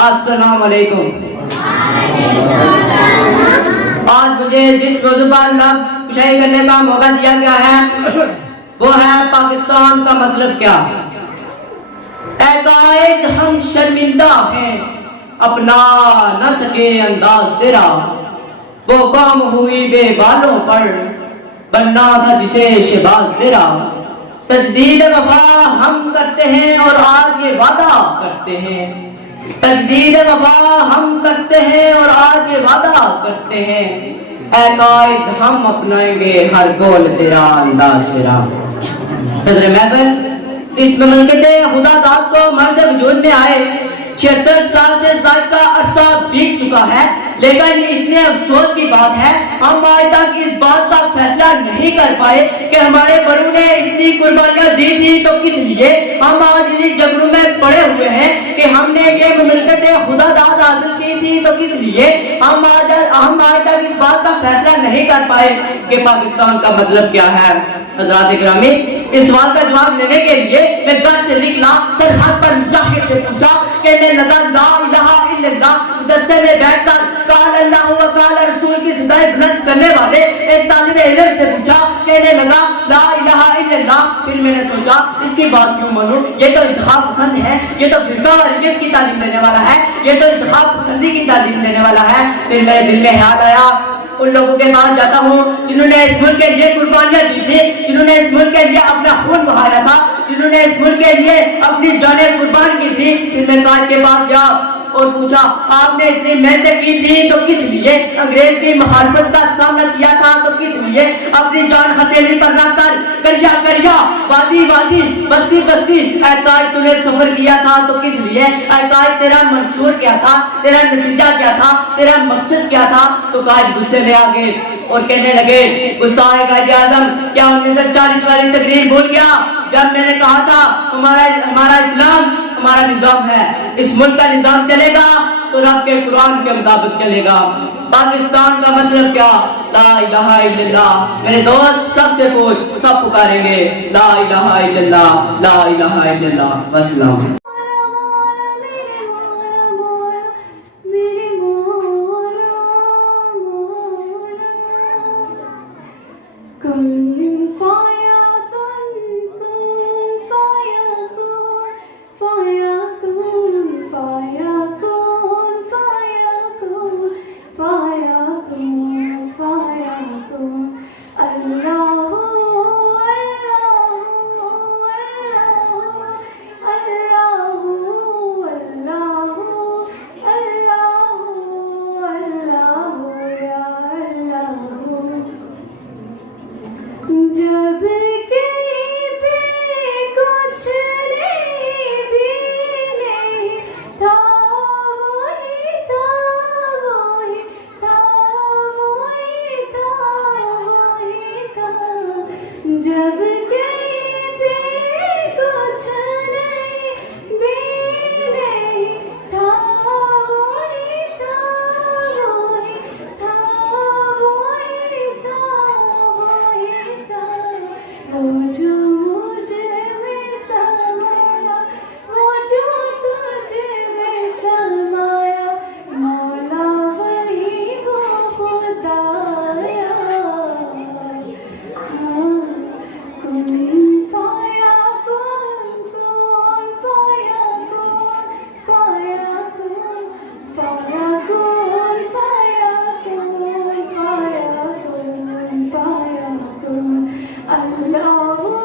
अस्सलाम वालेकुम। आज मुझे जिस मौजू पर शायरी करने का मौका दिया गया है वो है पाकिस्तान का मतलब क्या। ऐकाएक हम शर्मिंदा हैं, अपना न सके अंदाज तेरा, वो कौम हुई बेबालों पर बनना था जिसे शहबाज तेरा। तजदीद वफा हम करते हैं और आज ये वादा करते हैं, तजदीद वफा हम करते हैं और आज ये वादा करते हैं, ऐकाएक हम अपनाएंगे हर कौल तेरा अंदाज तेरा। सदर महफिल, इस ममलकत खुदा दाद को मर्द वजूद में आए 76 साल से ज्यादा का अरसा बीत चुका है, लेकिन इतने अफसोस की बात है हम आज तक इस बात का फैसला नहीं कर पाए कि हमारे बड़ों ने इतनी कुर्बानियां दी थी तो किस लिए हम आज इन्हीं जगरों में पड़े हुए हैं, कि हमने ये मुमलकत खुदा दाद हासिल की थी तो किस लिए हम आज तक इस बात का फैसला नहीं कर पाए कि पाकिस्तान का मतलब क्या है। हज़रात गिरामी, इस सवाल का जवाब लेने के लिए मैं घर से निकला, सरहद पर मुजाहिद से पूछा, कहने लगा ला इलाहा इल्लल्लाह, दरसे में बैठकर काल अल्लाह व काल रसूल की सदाई बुलंद करने वाले एक तालिबे इल्म से पूछा, कहने लगा ला इलाहा इल्लल्लाह। फिर मैंने सोचा इसकी बात क्यों मानूं, ये तो इंतखाब पसंद है, ये तो फिरका वारियत की तालीम देने वाला है, ये तो इंतखाब पसंदी की तालीम देने वाला है। फिर मेरे दिल में ख्याल आया उन लोगों के पास जाता हूँ जिन्होंने इस मुल्क के लिए कुर्बानियां दी थी, जिन्होंने इस मुल्क के लिए अपना खून बहाया था, जिन्होंने इस मुल्क के लिए अपनी जानें कुर्बान की थी। फिर मैं काज के पास गया और पूछा आपने इतनी मेहनत की थी तो किस लिए, अंग्रेज की मुखालफत का सामना किया था तो किस लिए, अपनी जान हथेली पर रखकर करिया करिया वादी वादी बस्ती बस्ती ऐकाज तूने सफर किया था तो किस लिए, ऐकाज तेरा मंशूर क्या था, तेरा नतीजा क्या था, तेरा मकसद क्या था। तो काज गुस्से में आ गए और कहने लगे गुस्ताख कायदे आज़म क्या 1940 वाली तकरीर भूल गया जब मैंने कहा था हमारा इस्लाम हमारा निजाम है, इस मुल्क का निजाम चलेगा तो रब के कुरान के मुताबिक चलेगा। पाकिस्तान का मतलब क्या, ला इलाहा इल्लल्लाह। मेरे दोस्त सबसे पूछ, सब पुकारेंगे ला इलाहा इल्लल्लाह, ला इलाहा इल्लल्लाह। वस्सलाम। Allah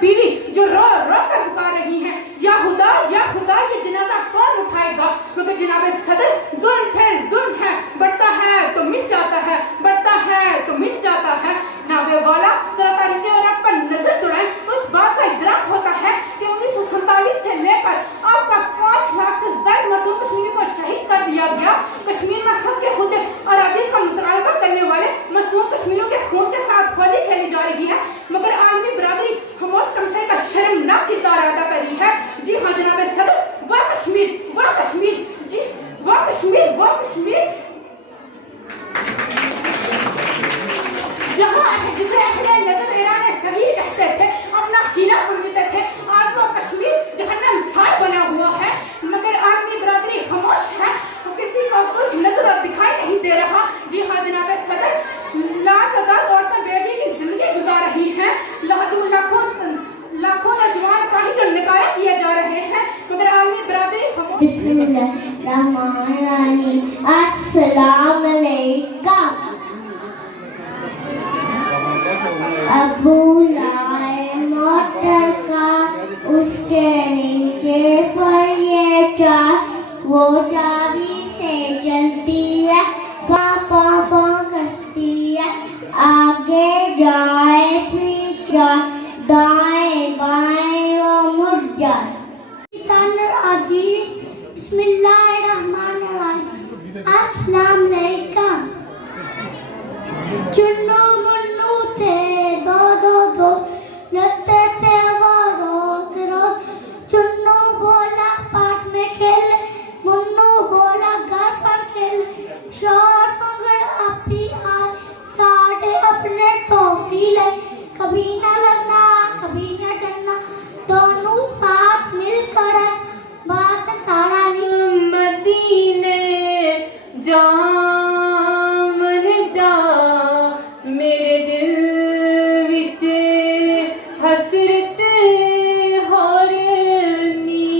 बीवी जो रो रो कर पुकार रही हैं, या खुदा ये जनाजा कौन उठाएगा। मगर जनाब सदर जुल्म है, बढ़ता है तो मिट जाता है, बढ़ता है तो मिट जाता है। जनाब वाला जरा तारीखें और आप पर नजर दौड़ाएं, उस बात का इदराक होता है कि 1947 से लेकर आपका 5 लाख से ज्यादा मासूम कश्मीरियों को शहीद कर दिया गया। कश्मीर में हक के हुदे और आदिल का मुतालबा करने वाले मासूम कश्मीरियों के खून के साथ होली खेली जा रही है, मगर आलमी बरादरी खामोश तमशे का शर्मनाक किरदार अदा कर रही है। जी हाँ जनाब सदर, वाह कश्मीर, जी वाह कश्मीर, जहाँ जिसे अहले नजर ईरान सगीर कहते थे, अपना हीरा समझते थे, आज वो कश्मीर जहन्नम साय बना हुआ है। मगर आलमी बरादरी खामोश है, किसी को कुछ नजर दिखाई नहीं दे रहा। जी हाँ जनाब सदर, लाख औरतें बेटी की जिंदगी गुजार रही हैं, लाखों नौजवान का ही जो निकारा किए जा रहे हैं, मगर आलमी बरादरी खामोश। अस्सलाम वालेकुम। अबू लाए मोटर का, उसके नीचे पर ये चार, वो चाबी से चलती है, पापा करती है, आगे जाए पीछे, दाएं बाएं वो मुड़ जाए। बिस्मिल्लाहिर्रहमानिर्रहीम। अस्सलाम वालेकुम। चुन्नू मुन्नू थे दो लगते थे वो रोज। चुन्नू बोला पार्क में खेले, मुन्नू बोला घर पर खेले, शोर मगर अपनी आए, साढ़े अपने तोहफी ले, कभी न लड़ना कभी न चलना, दोनों साथ मिलकर है, बात सारा मदीने जामनदा मेरे दिल विच हसरत होरनी,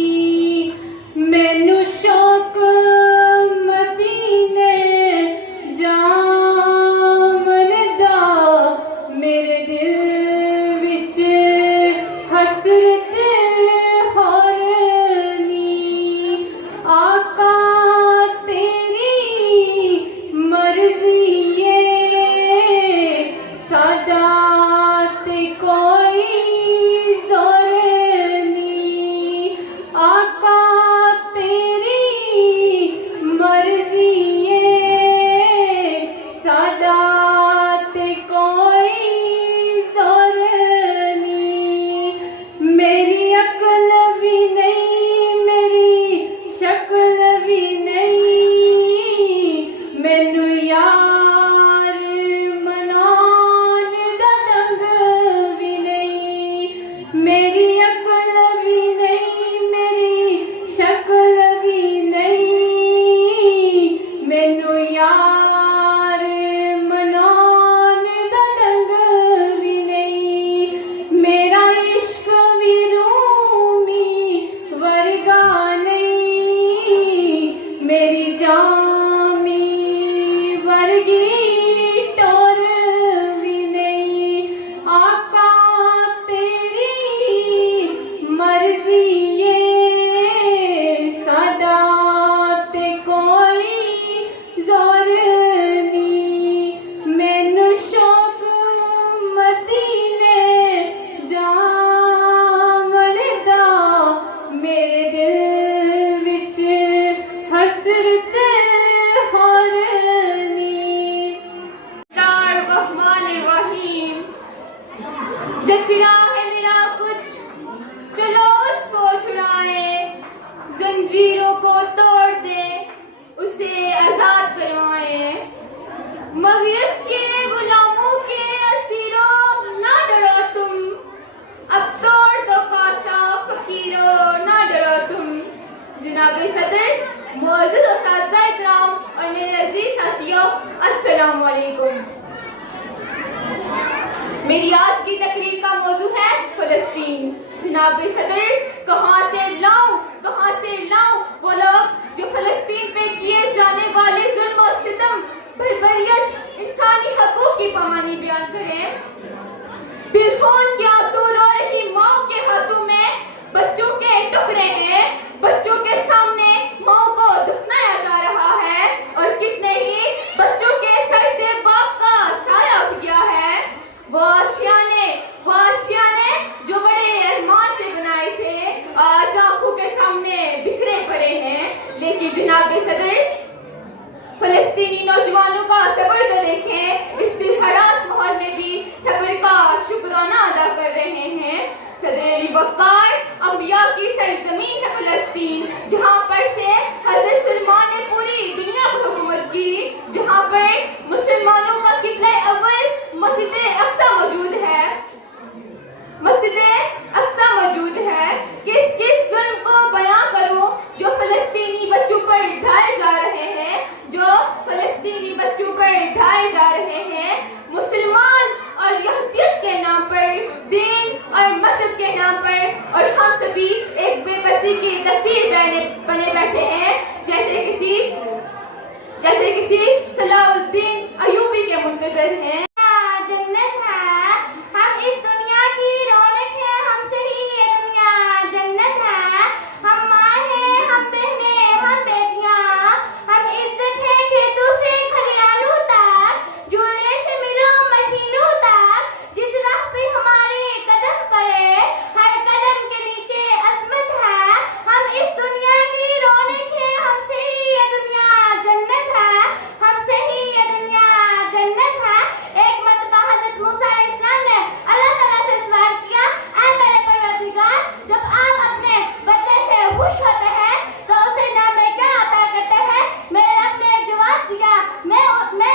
मैनू शौक मदीने जामनदा मेरे दिल विच हसरत होरनी, आका तेरी मर्जी है साडा ते कोई जोर नहीं, आका तेरी मर्जी है साडा ते कोई जोर नहीं, मेरी अकल भी नहीं मेरी शक्ल भी नहीं, मैनू यार मनान दा ढंग भी नहीं, मेरी अकल भी नहीं मेरी शक्ल भी नहीं, मैनू यार मनान दा ढंग भी नहीं, मेरा इश्क भी रूमी वर्गा नहीं, मेरी जामी वर्गी टोर भी नहीं, आका तेरी मर्जी है साडा ते कोई जोर नहीं, मैनू शौक मदीने जामनदा मेरे दिल विच हसरत होरनी। रहमानिर्रहीम। जकरा है मेरा कुछ, चलो उसको छुड़ाए, जंजीरों को तोड़ दे, उसे आजाद करवाए, मगरिब के गुलामों के असीरों ना डरो तुम, अब तोड़ दो कासा फकीरों ना डरो तुम। जनाब सदर, मौजूद उस्ताद इकराम और मेरे अजीज साथियों, अस्सलाम वालेकुम। मेरी आज की तकरीर का मौजू है फलस्तीन। जनाब सदर, कहाँ से लाऊं वो लोग जो फलस्तीन पे किए जाने वाले जुल्म और सितम, बर्बरियत, इंसानी हकूक की पामानी बयान करें। दिल खून के आंसू रो रही माँ अक्सर मौजूद है। किस किस जुल्म को बयां करूं जो फलस्तीनी बच्चों पर ढाए जा रहे हैं, जो फलस्तीनी बच्चों पर ढाए जा रहे हैं। मुसलमान और यहूदियत के नाम पर, दीन और मजहब के नाम पर, और हम सभी एक बेबसी की तस्वीर बने बैठे हैं, जैसे किसी सलाहुद्दीन अयूबी के मुंतजर हैं। जन्नत है, हम इस दुनिया की रौनक है, हमसे ही ये दुनिया जन्नत है। हम माँ हैं, हम बहनें, हम बेटियाँ, हम इज्जत है खेतों से खलियानों तक, झूले से मिलो मशीनों तक। जिस राह पे हमारे कदम पड़े, हर कदम के नीचे असमत है। हम इस दुनिया की रौनक है, हमसे ही ये दुनिया जन्नत है, हमसे ही ये दुनिया जन्नत है। एक मरतबा हज़रत मूसा अलैहिस्सलाम ने अल्लाह ताला से सवाल किया, ऐ मेरे परवरदिगार, जब आप अपने बंदे से खुश होते हैं तो उसे नामे क्या अता करते हैं? मेरे रब ने जवाब दिया, मैं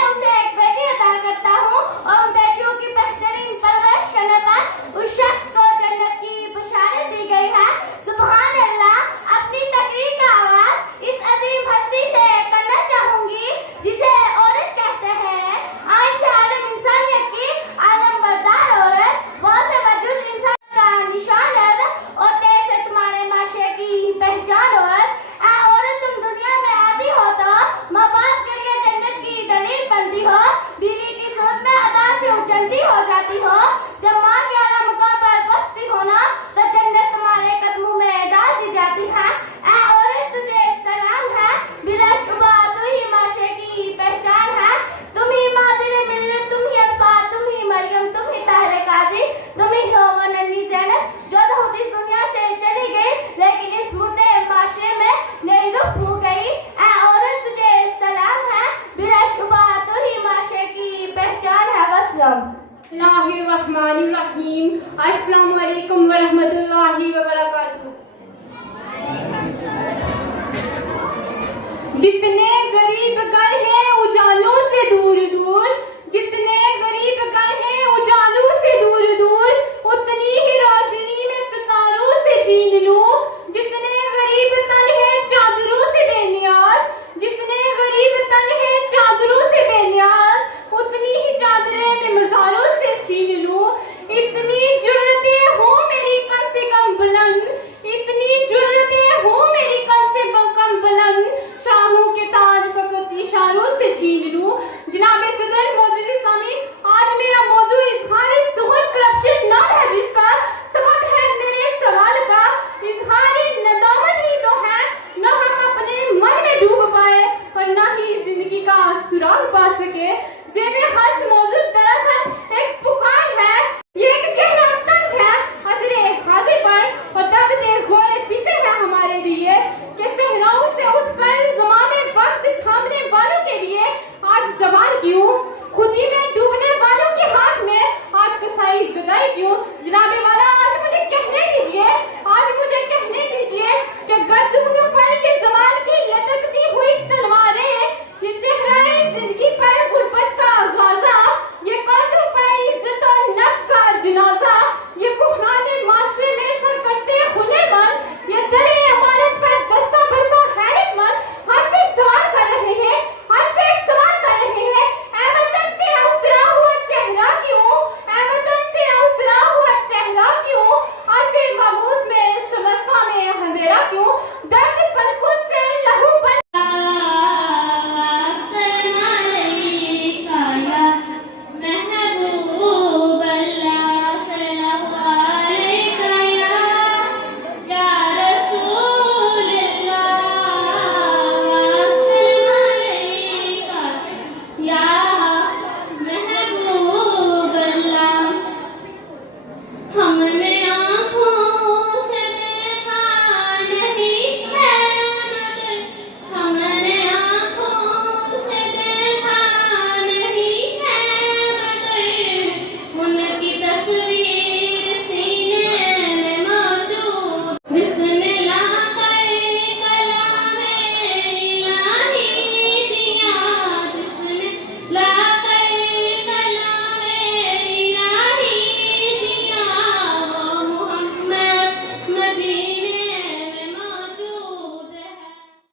उसे एक बेटी अता करता हूँ, और उन बेटियों की बेहतरीन परवरिश करने पर उस शख्स को जन्नत की बशारत दी गई है। सुभान अल्लाह। अपनी तकरीर का आगाज इस अजीम हस्ती से करना चाहूंगी जिसे औरत कहते हैं। आज से आलम इंसानियत की आलम बरदार औरत, बहुत से वजूद इंसान का निशान है, और तेज से तुम्हारे माशरे की पहचान औरत। ऐ औरत, तुम दुनिया में आती हो तो माँ बाप के लिए जन्नत की दलील बनती हो, बीवी की सूरत में अदा से उजलती हो जाती हो। जब माँ के आला मुकाम पर पहुंचती हो ना, तो जन्नत तुम्हारे कदमों में डाल दी जाती है। ऐ औरत, तुझे सलाम है, बिलाशुबा तू ही माशरे की पहचान है। तुम ही मादिर मिल्लत, तुम ही अल्फा, तुम ही मरियम, तुम ही ताहिर काजी, तुम ही हो वो नन्ही ज़ैनब जो खुद इस दुनिया से चली गई, लेकिन इस मुर्दे माशरे में नई लुप्त हो गई। ऐ औरत, तुझे सलाम है, बिलाशुबा तू ही माशरे की पहचान है। वसलम। बिस्मिल्लाहिर्रहमानिर्रहीम। अस्सलामु अलैकुम व रहमतुल्लाहि व बरकातुहू। जितने गरीब घर हैं उजालों से दूर दूर, जितने गरीब घर हैं उजालों से दूर दूर, उतनी ही रोशनी में सितारों से छीन लूं। जितने गरीब तन हैं चादरों से बेनियाज, जितने गरीब तन हैं चादरों से बेनियाज, उतनी ही चादरें में मज़ारों से छीन लूं। इतनी जुर्रतें हो मेरी कम से कम बुलंद, इतनी जुर्रतें हो मेरी कम से कम बुलंद, शाहों के ताज फकत इशारों से छीन लूं। जनाब सदर मोअज़्ज़िज़ इस्लामी, आज मेरा मौजू इज़हार सुहर करप्शन न है, जिसका सबक है मेरे सवाल का इज़हार नदामत ही तो है। न हम अपने मन में डूब पाए और न ही जिंदगी का सुराग पा सके। ज़ेबे हस मौजूद दरअसल एक पुकार है, ये एक गहरा तंज है असरे हाज़िर पर, और दबते गोले पीते हैं हमारे लिए कि सहराओं से उठकर ज़माने वक्त थामने वालों के लिए आज ज़बान क्यों, खुदी में डूबने वालों के हाथ में आज कसाई गदाई क्यों। जनाबे वाला, आज मुझे कहने दीजिए कि गर्दनों पर के ज़मान की लटकती हुई तलवारें, ये चेहरा जिंदगी पर गुर्बत का गाजा, ये कांधों पर इज्जत और नफ्स का जनाजा, ये बुहराने माशरे में सर करते हुनरमंद, ये दरे अमानत पर दस्ता बस्ता हैरतमंद हमसे सवाल कर रहे हैं, हमसे सवाल कर रहे हैं। ऐ वतन तेरा उतरा हुआ चेहरा क्यों, ऐ वतन तेरा उतरा हुआ चेहरा क्यों, अरबे मामूस में शमस्ता में अंधेरा क्यों, दर्द पलकों से लहू बन। हम